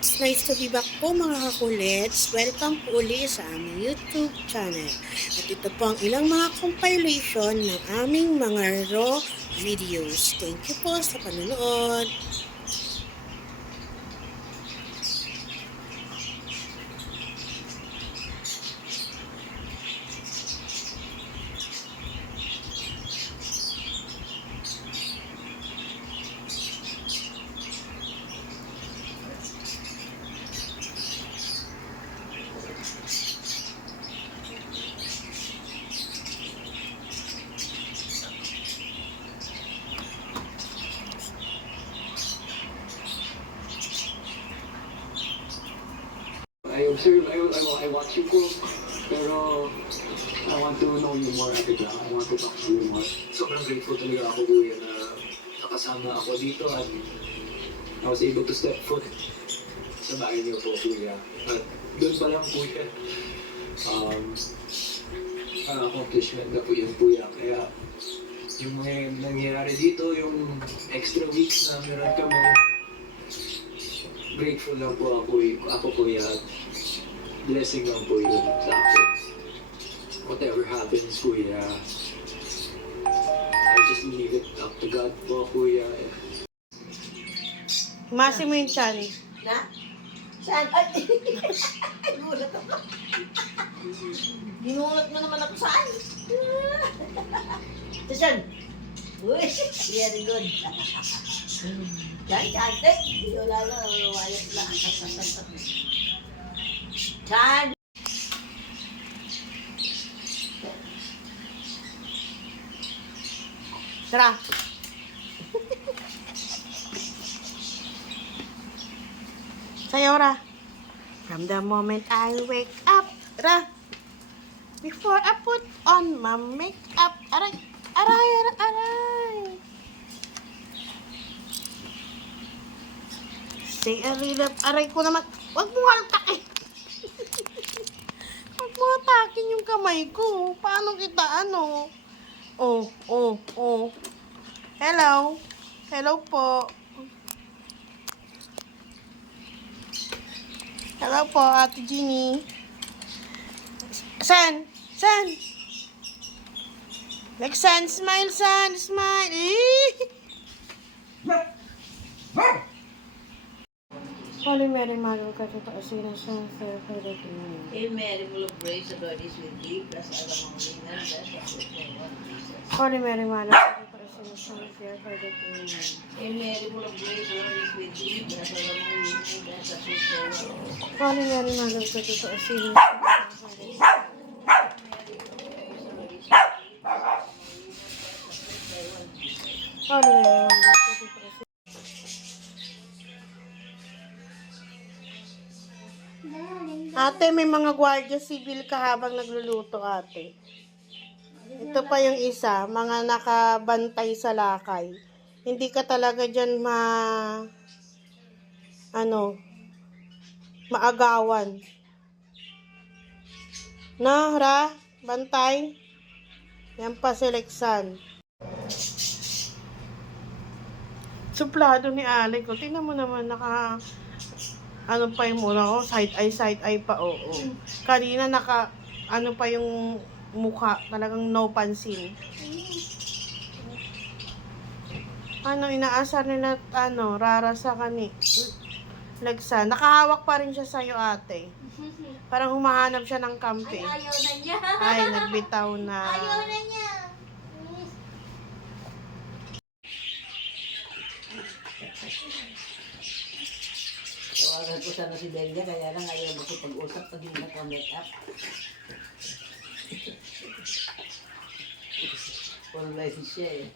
It's nice to be back po mga kakulets. Welcome po uli sa aming YouTube channel. At ito po ang ilang mga compilation ng aming mga raw videos. Thank you po sa panonood. I observe, I watch you cook, pero I want to know you more, Ate Clara. I want to talk to you more. Sobrang grateful talaga ako, Kuya, na nakasama ako dito at I was able to step foot sa bahay niyo po, Kuya. At doon pa lang, Kuya, ang accomplishment na po yun, Kuya. Kaya yung mga nangyayari dito, yung extra weeks na meron kami, grateful lang po ako Kuya. Blessing lang po yun sa akin. Whatever happens, Kuya, I just leave it up to God po, Kuya. Masi mo yung chan. Na? Saan? Ay! Gulat ako. Ginulat mo naman ako saan? Ito siyan. Uy! Very good. Chan, chan. Eh! Wala na. Wayat na. Chan! Tara. Sayaw ra. From the moment I wake up, ra. Before I put on my makeup, aray, aray, aray, aray. Say a little, aray ko naman. Wag mo haltakin. Wag mo hatakin yung kamay ko. Paano kita, ano? Oh. Hello. Hello po. Hello po, Ate Jeannie. San? Like San, smile, San, smile. Holy Mary, Mother of God, kasi na siya sa Philippines. Hail Mary, full of grace, the Lord is with thee. Blessed are thou among women, blessed is the fruit of thy womb, Jesus. Holy Mary, Mother of God, kasi na siya sa Philippines. Hail Mary, full of grace, the Lord is with thee. Blessed are thou among women, blessed is the fruit of thy womb. Holy Mary, Mother of God, kasi na siya sa Philippines. Holy Mary, Mother of God, kasi Ate, may mga gwardiya civil ka habang nagluluto, ate. Ito pa yung isa, mga nakabantay sa lakay. Hindi ka talaga dyan maagawan. Na, Ra? Bantay? Yan pa si Lexan. Suplado ni Alec. O, tingnan mo naman, pa yung muna ko, side eye pa, oo. Kanina pa yung mukha, talagang no pansin. Inaasar nila, Rara sa Legsa. Nakahawak pa rin siya sa'yo, ate. Parang humahanap siya ng kampi. Ay, ayaw na niya. Ay, nagbitaw na. Ayaw na niya. Tawagan ko sana si Delia, kaya lang ayaw makipag-usap pag hindi naka-makeup. Online siya eh.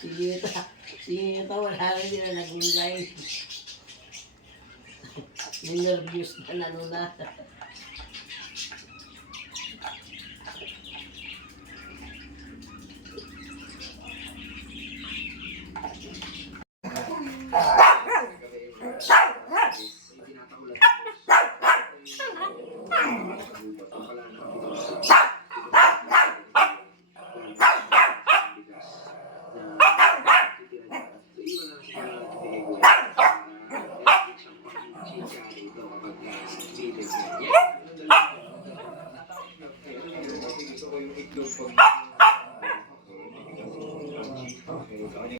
Sige ito, wala rin din na nag-online. Ninerviews na nanuna. yung itlog pag... Okay.